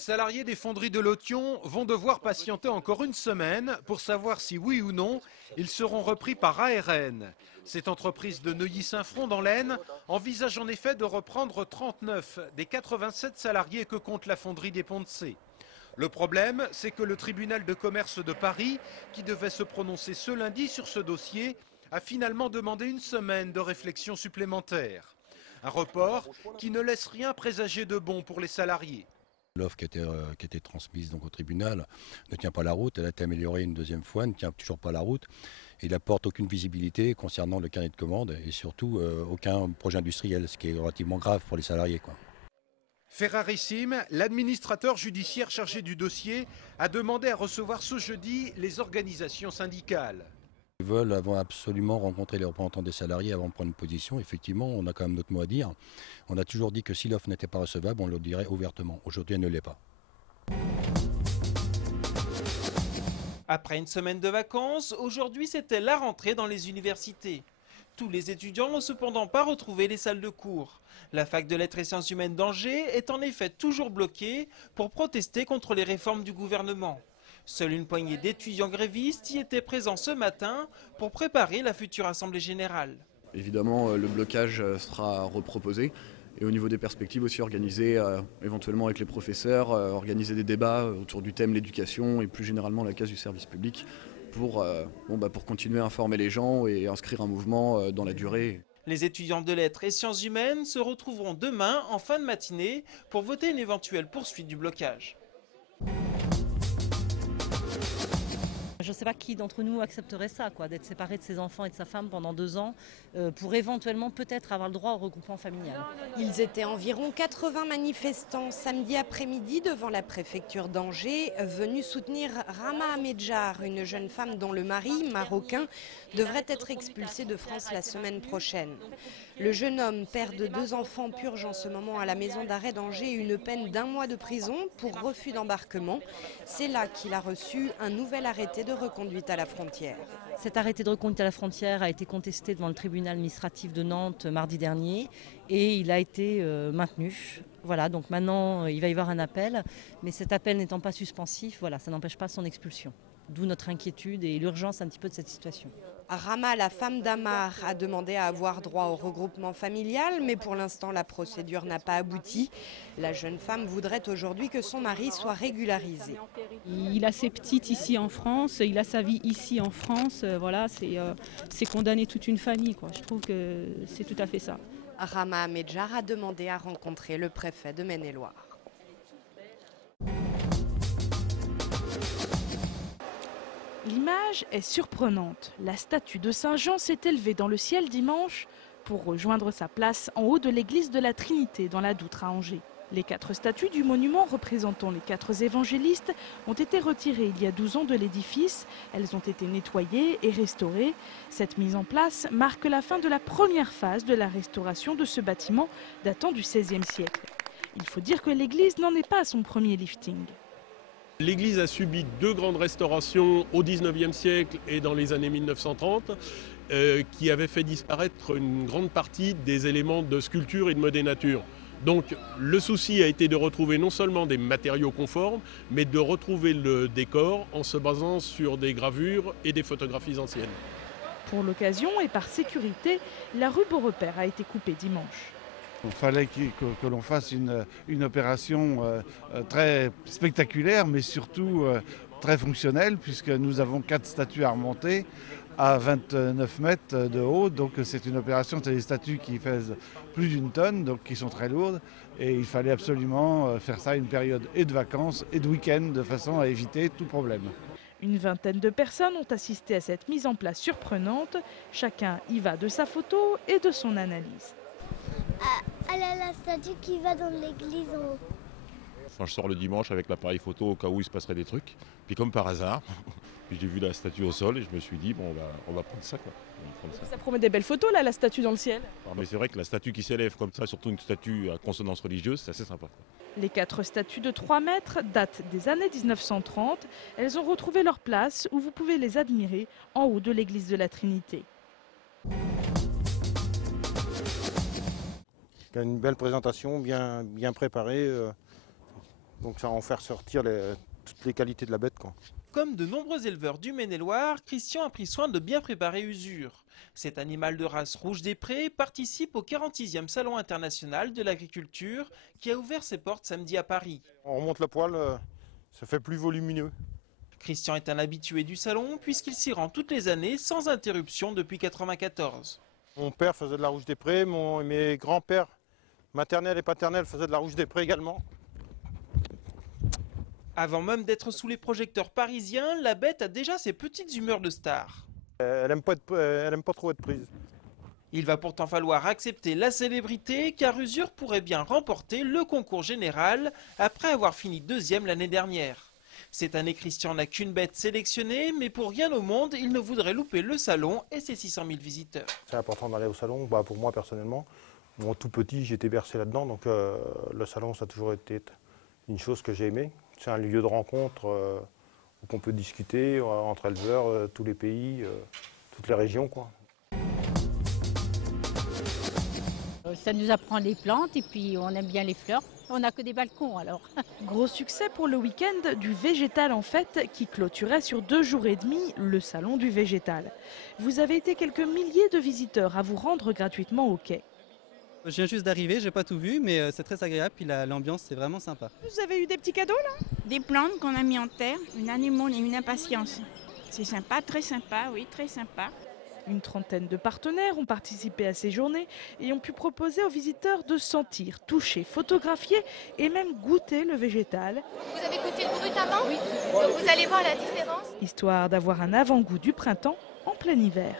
salariés des fonderies de Lotion vont devoir patienter encore une semaine pour savoir si oui ou non ils seront repris par ARN. Cette entreprise de Neuilly-Saint-Front dans l'Aisne envisage en effet de reprendre 39 des 87 salariés que compte la fonderie des Ponts de Cé. Le problème, c'est que le tribunal de commerce de Paris, qui devait se prononcer ce lundi sur ce dossier, a finalement demandé une semaine de réflexion supplémentaire. Un report qui ne laisse rien présager de bon pour les salariés. L'offre qui a été transmise donc au tribunal ne tient pas la route, elle a été améliorée une deuxième fois, ne tient toujours pas la route. Il n'apporte aucune visibilité concernant le carnet de commande et surtout aucun projet industriel, ce qui est relativement grave pour les salariés, Ferrarissime, l'administrateur judiciaire chargé du dossier, a demandé à recevoir ce jeudi les organisations syndicales. Ils veulent absolument rencontrer les représentants des salariés avant de prendre une position. Effectivement, on a quand même notre mot à dire. On a toujours dit que si l'offre n'était pas recevable, on le dirait ouvertement. Aujourd'hui, elle ne l'est pas. Après une semaine de vacances, aujourd'hui c'était la rentrée dans les universités. Tous les étudiants n'ont cependant pas retrouvé les salles de cours. La fac de lettres et sciences humaines d'Angers est en effet toujours bloquée pour protester contre les réformes du gouvernement. Seule une poignée d'étudiants grévistes y étaient présents ce matin pour préparer la future assemblée générale. Évidemment, le blocage sera reproposé. Et au niveau des perspectives aussi, organiser éventuellement avec les professeurs, organiser des débats autour du thème l'éducation et plus généralement la case du service public pour continuer à informer les gens et inscrire un mouvement dans la durée. Les étudiants de lettres et sciences humaines se retrouveront demain en fin de matinée pour voter une éventuelle poursuite du blocage. Je ne sais pas qui d'entre nous accepterait ça, d'être séparé de ses enfants et de sa femme pendant 2 ans pour éventuellement peut-être avoir le droit au regroupement familial. Ils étaient environ 80 manifestants samedi après-midi devant la préfecture d'Angers, venus soutenir Rama Ahmedjar, une jeune femme dont le mari, marocain, devrait être expulsé de France la semaine prochaine. Le jeune homme, père de 2 enfants, purge en ce moment à la maison d'arrêt d'Angers une peine d'1 mois de prison pour refus d'embarquement. C'est là qu'il a reçu un nouvel arrêté de reconduite à la frontière. Cet arrêté de reconduite à la frontière a été contesté devant le tribunal administratif de Nantes mardi dernier et il a été maintenu. Voilà, donc maintenant il va y avoir un appel, mais cet appel n'étant pas suspensif, ça n'empêche pas son expulsion. D'où notre inquiétude et l'urgence un petit peu de cette situation. Rama, la femme d'Amar, a demandé à avoir droit au regroupement familial, mais pour l'instant la procédure n'a pas abouti. La jeune femme voudrait aujourd'hui que son mari soit régularisé. Il a ses petites ici en France, il a sa vie ici en France, c'est condamner toute une famille, Je trouve que c'est tout à fait ça. Rama Ahmedjar a demandé à rencontrer le préfet de Maine-et-Loire. L'image est surprenante. La statue de Saint-Jean s'est élevée dans le ciel dimanche pour rejoindre sa place en haut de l'église de la Trinité dans la Doutre à Angers. Les 4 statues du monument représentant les 4 évangélistes ont été retirées il y a 12 ans de l'édifice. Elles ont été nettoyées et restaurées. Cette mise en place marque la fin de la première phase de la restauration de ce bâtiment datant du XVIe siècle. Il faut dire que l'église n'en est pas à son premier lifting. L'église a subi 2 grandes restaurations au XIXe siècle et dans les années 1930 qui avaient fait disparaître une grande partie des éléments de sculpture et de modénature. Donc le souci a été de retrouver non seulement des matériaux conformes, mais de retrouver le décor en se basant sur des gravures et des photographies anciennes. Pour l'occasion et par sécurité, la rue Beaurepaire a été coupée dimanche. Il fallait que l'on fasse une opération très spectaculaire, mais surtout très fonctionnelle, puisque nous avons 4 statues à remonter à 29 mètres de haut. Donc c'est une opération, c'est des statues qui pèsent plus d'1 tonne, donc qui sont très lourdes. Et il fallait absolument faire ça à une période et de vacances et de week-end, de façon à éviter tout problème. Une vingtaine de personnes ont assisté à cette mise en place surprenante. Chacun y va de sa photo et de son analyse. Elle a la statue qui va dans l'église en haut. Enfin, je sors le dimanche avec l'appareil photo au cas où il se passerait des trucs. Puis comme par hasard, j'ai vu la statue au sol et je me suis dit, on va prendre ça. Ça promet des belles photos là, la statue dans le ciel. Mais c'est vrai que la statue qui s'élève comme ça, surtout une statue à consonance religieuse, c'est assez sympa. Les 4 statues de 3 mètres datent des années 1930. Elles ont retrouvé leur place où vous pouvez les admirer en haut de l'église de la Trinité. Une belle présentation, bien préparée, Donc ça va en faire sortir toutes les qualités de la bête, quoi. Comme de nombreux éleveurs du Maine-et-Loire, Christian a pris soin de bien préparer Usure. Cet animal de race rouge des prés participe au 46e Salon international de l'agriculture qui a ouvert ses portes samedi à Paris. On remonte le poil, ça fait plus volumineux. Christian est un habitué du salon puisqu'il s'y rend toutes les années sans interruption depuis 1994. Mon père faisait de la rouge des prés, mes grands-pères maternels et paternels faisaient de la rouge des prés également. Avant même d'être sous les projecteurs parisiens, la bête a déjà ses petites humeurs de star. Elle n'aime pas trop être prise. Il va pourtant falloir accepter la célébrité car Usure pourrait bien remporter le concours général après avoir fini 2e l'année dernière. Cette année, Christian n'a qu'une bête sélectionnée, mais pour rien au monde, il ne voudrait louper le salon et ses 600 000 visiteurs. C'est important d'aller au salon, pour moi personnellement. Moi, tout petit, j'étais bercé là-dedans, donc le salon, ça a toujours été une chose que j'ai aimée. C'est un lieu de rencontre où on peut discuter entre éleveurs, tous les pays, toutes les régions, quoi. Ça nous apprend les plantes et puis on aime bien les fleurs. On n'a que des balcons alors. Gros succès pour le week-end du végétal en fête qui clôturait sur 2 jours et demi le salon du végétal. Vous avez été quelques milliers de visiteurs à vous rendre gratuitement au quai. Je viens juste d'arriver, j'ai pas tout vu, mais c'est très agréable, puis l'ambiance c'est vraiment sympa. Vous avez eu des petits cadeaux là? Des plantes qu'on a mis en terre, une anémone et une impatience. C'est sympa, très sympa, oui, très sympa. Une trentaine de partenaires ont participé à ces journées et ont pu proposer aux visiteurs de sentir, toucher, photographier et même goûter le végétal. Vous avez goûté le brut avant? Oui. Donc vous allez voir la différence. Histoire d'avoir un avant-goût du printemps en plein hiver.